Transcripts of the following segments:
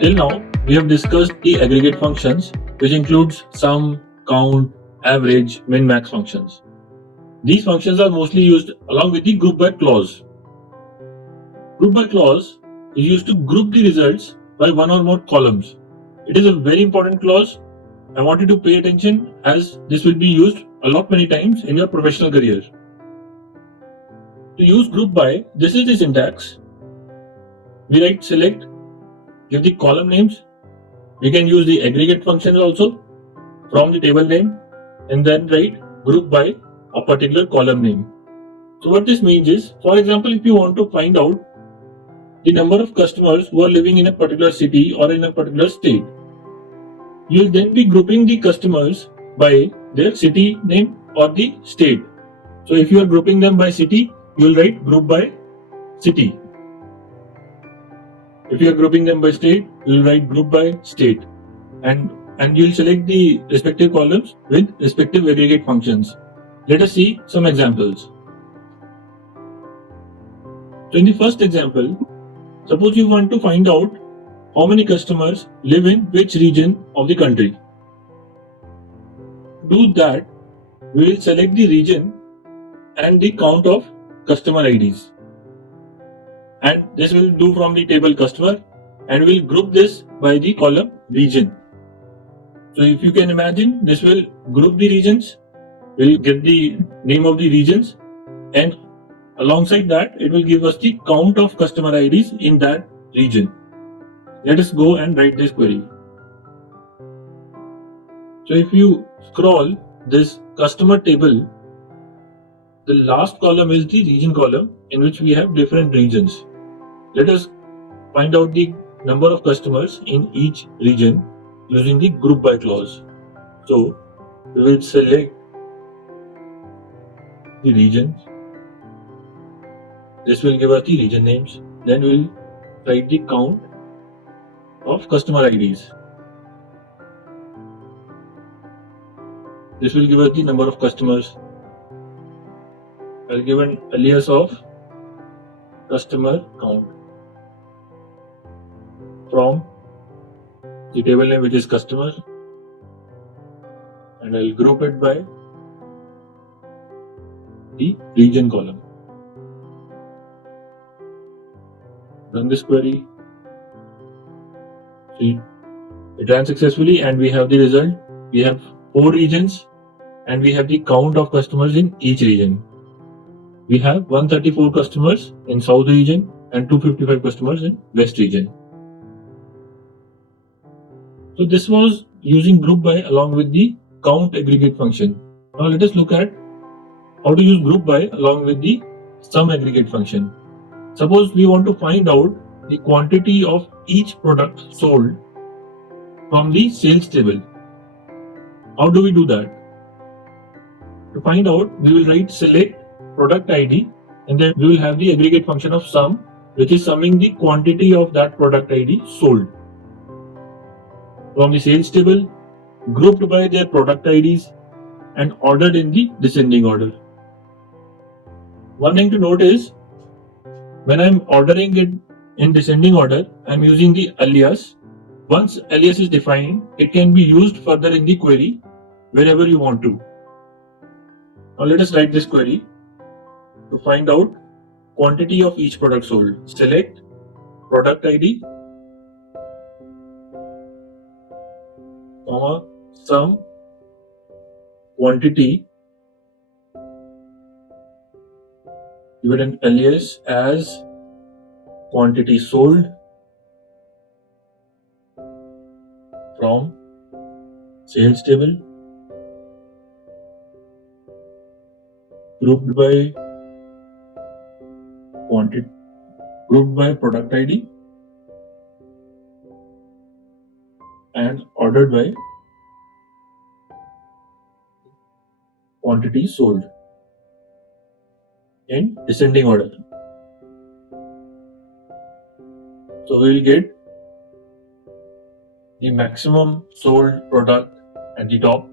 Till now, we have discussed the aggregate functions, which includes sum, count, average, min, max functions. These functions are mostly used along with the group by clause. Group by clause is used to group the results by one or more columns. It is a very important clause. I want you to pay attention as this will be used a lot many times in your professional career. To use group by, this is the syntax. We write select, give the column names. We can use the aggregate functions also from the table name and then write group by a particular column name. So what this means is, for example, if you want to find out the number of customers who are living in a particular city or in a particular state, you will then be grouping the customers by their city name or the state. So if you are grouping them by city, you will write group by city. If you are grouping them by state, you will write group by state. And you will select the respective columns with respective aggregate functions. Let us see some examples. So in the first example, suppose you want to find out how many customers live in which region of the country. To do that, we will select the region and the count of customer IDs. And this will do from the table customer, and we'll group this by the column region. So if you can imagine, this will group the regions, we'll get the name of the regions, and alongside that, it will give us the count of customer IDs in that region. Let us go and write this query. So if you scroll this customer table, the last column is the region column in which we have different regions. Let us find out the number of customers in each region using the group by clause. So we will select the regions. This will give us the region names. Then we will write the count of customer IDs. This will give us the number of customers. I'll give an alias of customer count from the table name which is customer, and I'll group it by the region column. Run this query. See, it ran successfully and we have the result. We have 4 regions and we have the count of customers in each region. We have 134 customers in South region and 255 customers in West region. So this was using group by along with the count aggregate function. Now let us look at how to use group by along with the sum aggregate function. Suppose we want to find out the quantity of each product sold from the sales table. How do we do that? To find out, we will write select product ID and then we will have the aggregate function of sum, which is summing the quantity of that product ID sold from the sales table, grouped by their product IDs and ordered in the descending order. One thing to note is, when I'm ordering it in descending order, I'm using the alias. Once alias is defined, it can be used further in the query wherever you want to. Now let us write this query to find out quantity of each product sold. Select product ID, sum quantity, give it an alias as quantity sold from sales table, grouped by quantity, grouped by product ID and ordered by quantity sold in descending order. So we will get the maximum sold product at the top.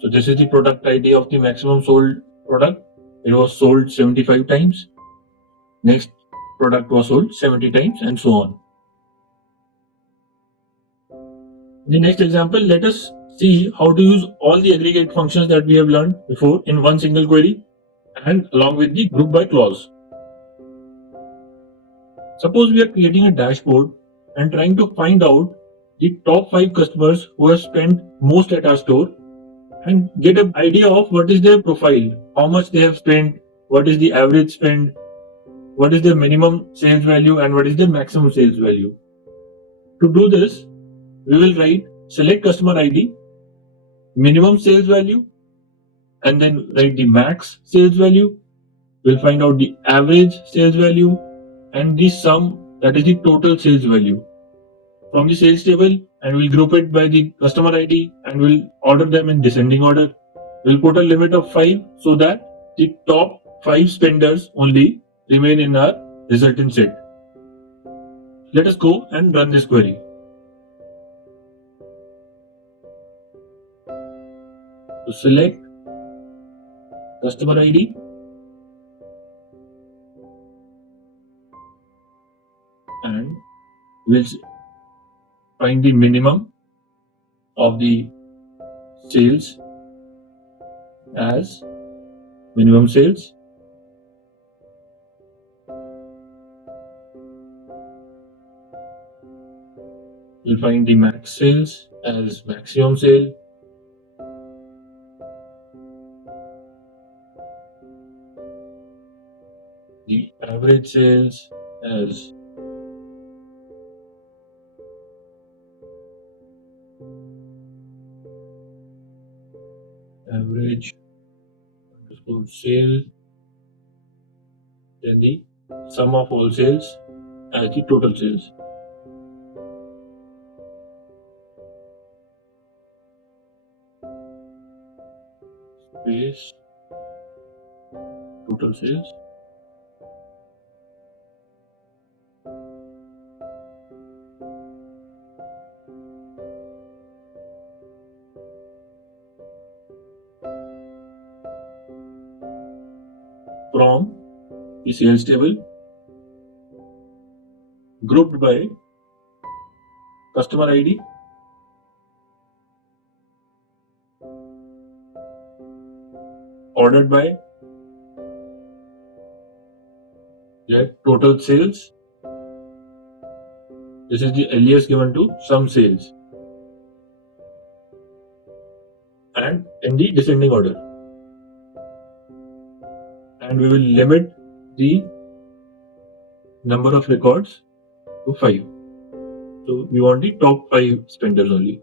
So this is the product ID of the maximum sold product. It was sold 75 times. Next product was sold 70 times and so on. In the next example, let us see how to use all the aggregate functions that we have learned before in one single query and along with the group by clause. Suppose we are creating a dashboard and trying to find out the top 5 customers who have spent most at our store and get an idea of what is their profile, how much they have spent, what is the average spend, what is their minimum sales value, and what is their maximum sales value. To do this, we will write select customer ID, minimum sales value, and then write the max sales value. We'll find out the average sales value and the sum, that is the total sales value from the sales table, and we'll group it by the customer ID and we'll order them in descending order. We'll put a limit of 5 so that the top 5 spenders only remain in our resultant set. Let us go and run this query. So select customer ID and we'll find the minimum of the sales as minimum sales. We'll find the max sales as maximum sale. The average sales as average underscore sale, then the sum of all sales as the total sales. Space total sales. From the sales table grouped by customer ID, ordered by their total sales. This is the alias given to sum sales, and in the descending order. And we will limit the number of records to 5. So we want the top 5 spenders only.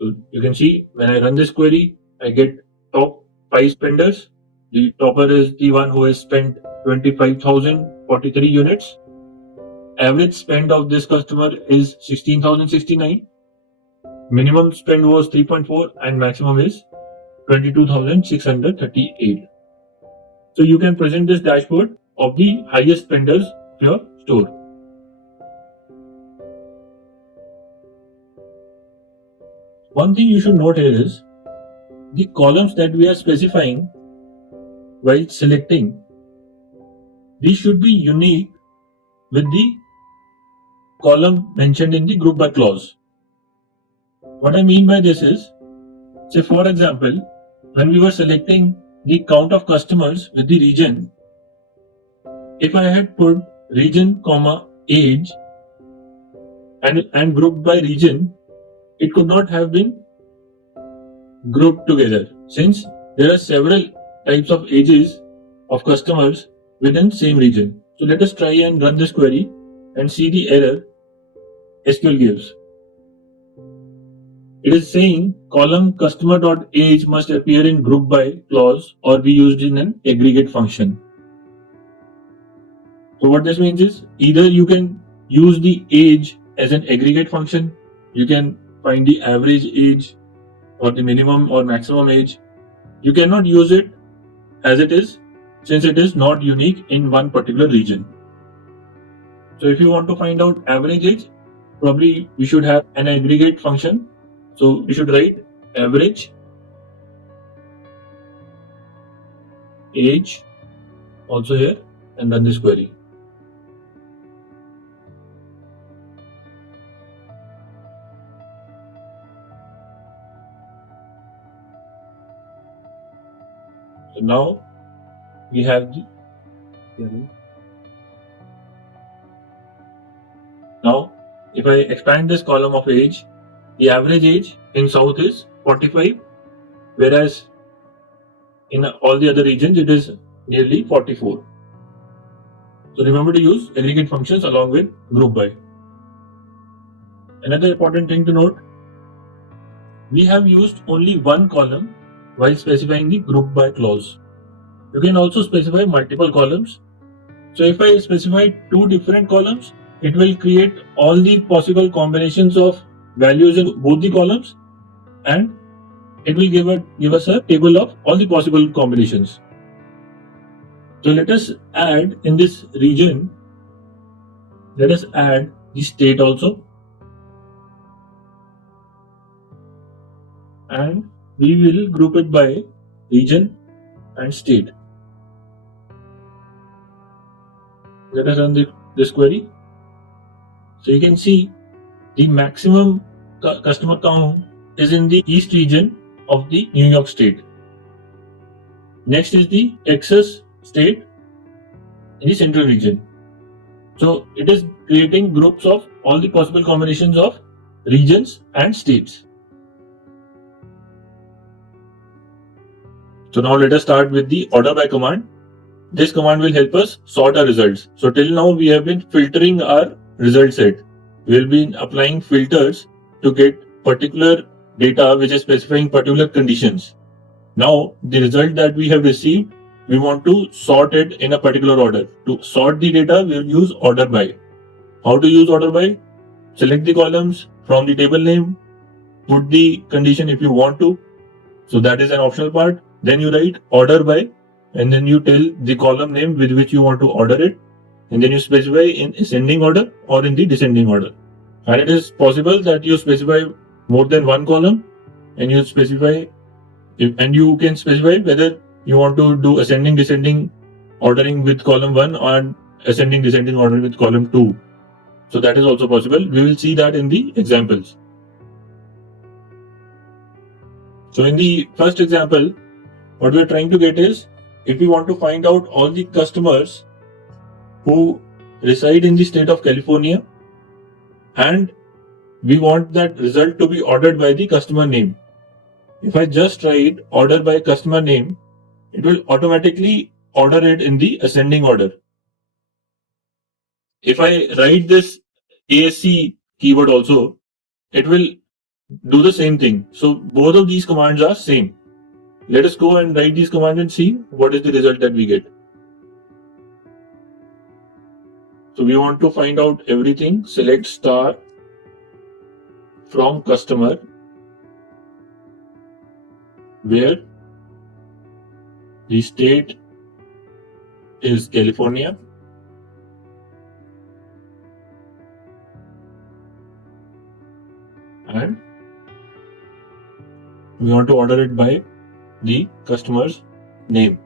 So you can see when I run this query, I get top 5 spenders. The topper is the one who has spent 25,043 units. Average spend of this customer is 16,069. Minimum spend was 3.4 and maximum is 22,638. So you can present this dashboard of the highest spenders of your store. One thing you should note here is the columns that we are specifying while selecting, these should be unique with the column mentioned in the group by clause. What I mean by this is, say for example, when we were selecting the count of customers with the region, if I had put region, age and grouped by region, it could not have been grouped together since there are several types of ages of customers within same region. So let us try and run this query and see the error SQL gives. It is saying column customer.age must appear in group by clause or be used in an aggregate function. So what this means is either you can use the age as an aggregate function, you can find the average age or the minimum or maximum age. You cannot use it as it is since it is not unique in one particular region. So if you want to find out average age, probably we should have an aggregate function. So we should write average age also here and run this query. So now we have now if I expand this column of age, the average age in South is 45, whereas in all the other regions it is nearly 44. So remember to use aggregate functions along with group by. Another important thing to note, we have used only one column while specifying the group by clause. You can also specify multiple columns. So if I specify two different columns, it will create all the possible combinations of values in both the columns, and it will give us a table of all the possible combinations. So let us add in this region, let us add the state also, and we will group it by region and state. Let us run this query. So you can see the maximum customer count is in the east region of the New York state. Next is the Texas state in the central region. So it is creating groups of all the possible combinations of regions and states. So now let us start with the order by command. This command will help us sort our results. So till now we have been filtering our result set. We will be applying filters to get particular data which is specifying particular conditions. Now the result that we have received, we want to sort it in a particular order. To sort the data, we will use order by. How to use order by? Select the columns from the table name, put the condition if you want to. So that is an optional part. Then you write order by, and then you tell the column name with which you want to order it, and then you specify in ascending order or in the descending order. And it is possible that you specify more than one column, and you specify, and you can specify whether you want to do ascending descending ordering with column 1 or ascending descending order with column 2. So that is also possible. We will see that in the examples. So in the first example, what we are trying to get is, if we want to find out all the customers who reside in the state of California, and we want that result to be ordered by the customer name. If I just write order by customer name, it will automatically order it in the ascending order. If I write this ASC keyword also, it will do the same thing. So both of these commands are same. Let us go and write these commands and see what is the result that we get. So we want to find out everything. Select star from customer where the state is California, and we want to order it by the customer's name.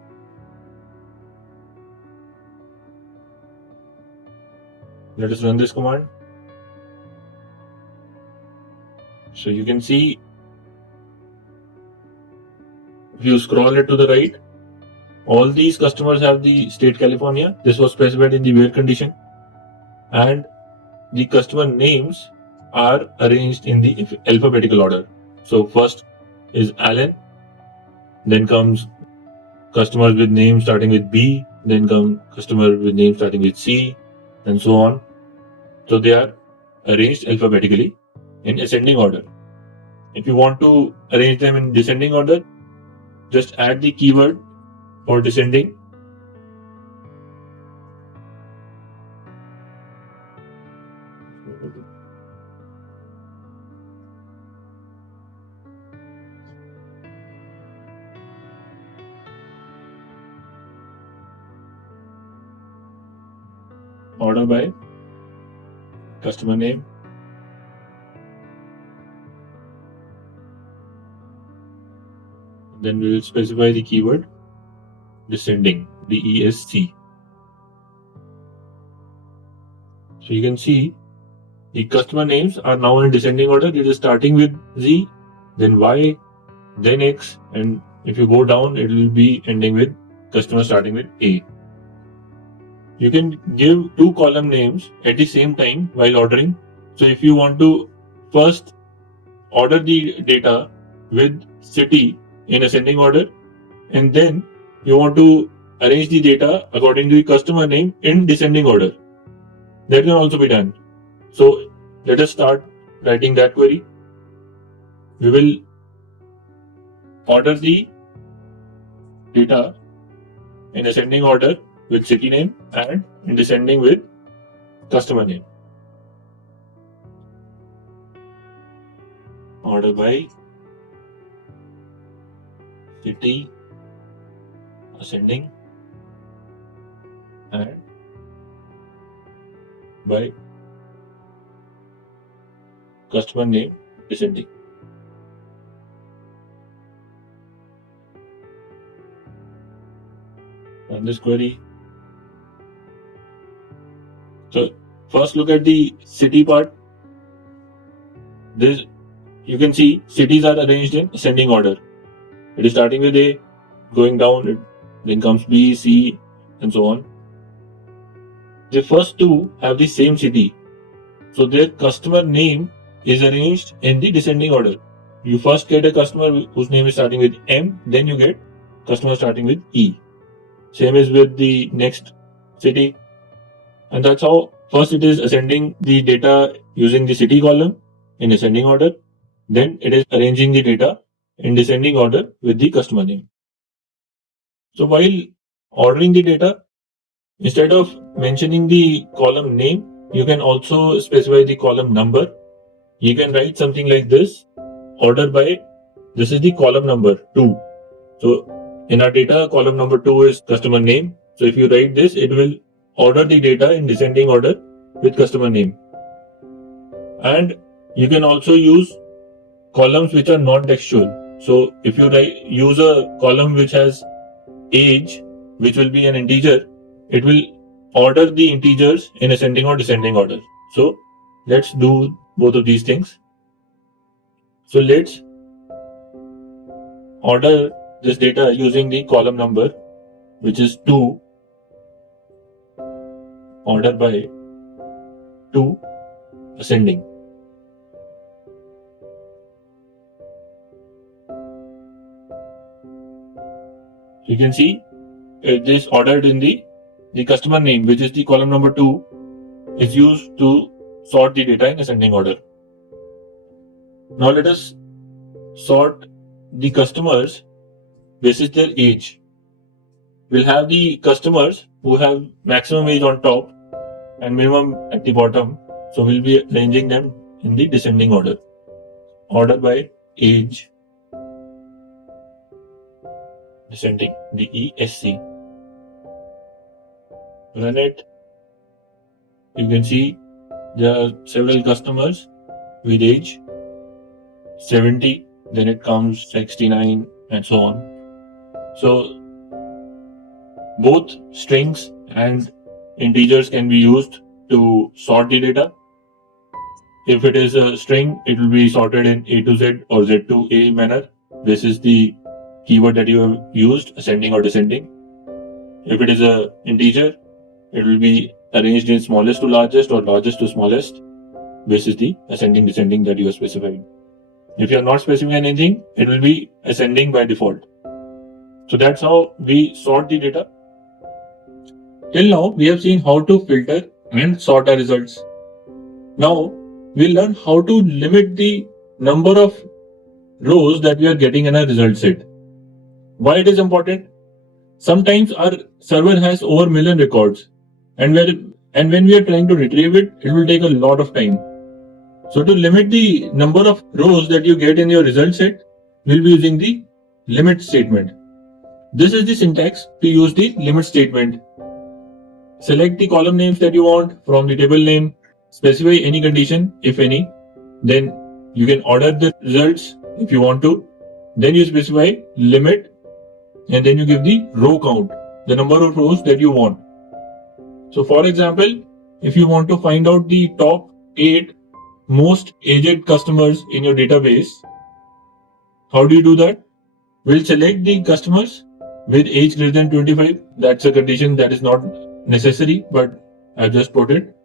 Let us run this command. So you can see, if you scroll it to the right, all these customers have the state California. This was specified in the where condition, and the customer names are arranged in the alphabetical order. So first is Alan, then comes customers with names starting with B, then come customer with name starting with C, and so on. So they are arranged alphabetically in ascending order. If you want to arrange them in descending order, just add the keyword for descending. Order by customer name. Then we will specify the keyword descending, DESC. So you can see the customer names are now in descending order. It is starting with Z, then Y, then X, and If you go down, it will be ending with customer starting with A. You can give two column names at the same time while ordering. So if you want to first order the data with city in ascending order, and then you want to arrange the data according to the customer name in descending order, that can also be done. So let us start writing that query. We will order the data in ascending order with city name and in descending with customer name. Order by city ascending and by customer name descending. Run this query. So first look at the city part. This you can see cities are arranged in ascending order. It is starting with A, going down, then comes B, C, and so on. The first two have the same city, so their customer name is arranged in the descending order. You first get a customer whose name is starting with M, then you get customer starting with E. Same is with the next city, and that's how first it is ascending the data using the city column in ascending order, then it is arranging the data in descending order with the customer name. So while ordering the data, instead of mentioning the column name, you can also specify the column number. You can write something like this: order by, this is the column number 2. So in our data, column number 2 is customer name. So if you write this, it will order the data in descending order with customer name. And you can also use columns which are non-textual. So if you use a column which has age, which will be an integer, it will order the integers in ascending or descending order. So let's do both of these things. So let's order this data using the column number, which is 2, order by 2, ascending. You can see it is ordered in the customer name, which is the column number 2, is used to sort the data in ascending order. Now let us sort the customers basis their age. We'll have the customers who have maximum age on top and minimum at the bottom. So we'll be arranging them in the descending order. Order by age, descending, DESC. Run it. You can see there are several customers with age 70, then it comes 69, and so on. So both strings and integers can be used to sort the data. If it is a string, it will be sorted in A to Z or Z to A manner. This is the keyword that you have used, ascending or descending. If it is an integer, it will be arranged in smallest to largest or largest to smallest. This is the ascending descending that you have specified. If you are not specifying anything, it will be ascending by default. So that's how we sort the data. Till now, we have seen how to filter and sort our results. Now, we'll learn how to limit the number of rows that we are getting in a result set. Why it is important? Sometimes our server has over million records, and when we are trying to retrieve it, it will take a lot of time. So to limit the number of rows that you get in your result set, we'll be using the limit statement. This is the syntax to use the limit statement. Select the column names that you want from the table name, specify any condition, if any, then you can order the results if you want to, then you specify limit, and then you give the row count, the number of rows that you want. So for example, if you want to find out the top 8 most aged customers in your database, how do you do that? We'll select the customers with age greater than 25. That's a condition that is not necessary, but I've just put it.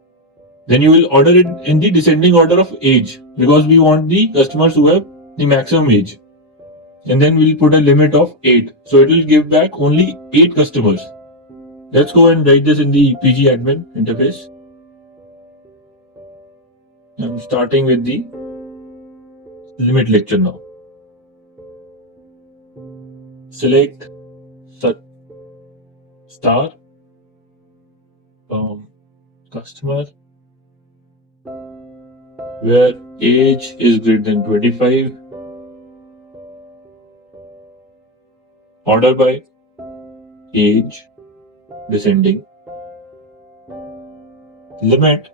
Then you will order it in the descending order of age because we want the customers who have the maximum age. And then we'll put a limit of 8. So it will give back only 8 customers. Let's go and write this in the PG admin interface. I'm starting with the limit lecture now. Select star from customer where age is greater than 25. Order by age descending. Limit,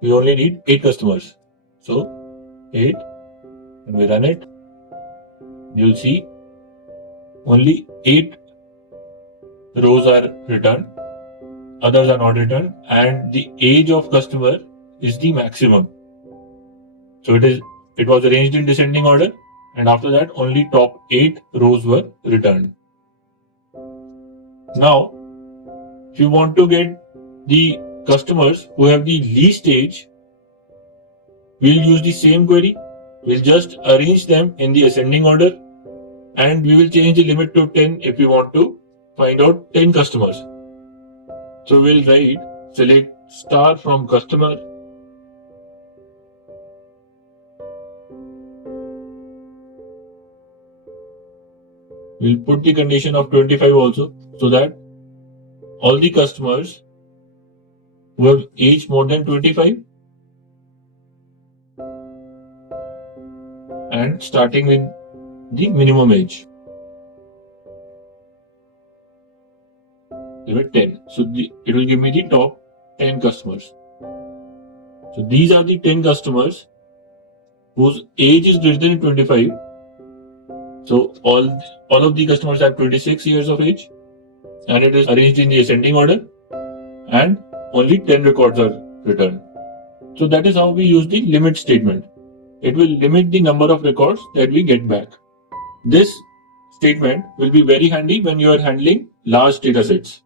we only need 8 customers. So 8, and we run it. You'll see only 8 rows are returned, others are not returned, and the age of customer is the maximum. So it was arranged in descending order, and after that only top 8 rows were returned. Now, if you want to get the customers who have the least age, we'll use the same query. We'll just arrange them in the ascending order, and we will change the limit to 10 if we want to find out 10 customers. So we'll write select star from customer we'll put the condition of 25 also, so that all the customers who have age more than 25 and starting with the minimum age. Limit 10. So it will give me the top 10 customers. So these are the 10 customers whose age is greater than 25. So all of the customers have 26 years of age, and it is arranged in the ascending order, and only 10 records are returned. So that is how we use the limit statement. It will limit the number of records that we get back. This statement will be very handy when you are handling large data sets.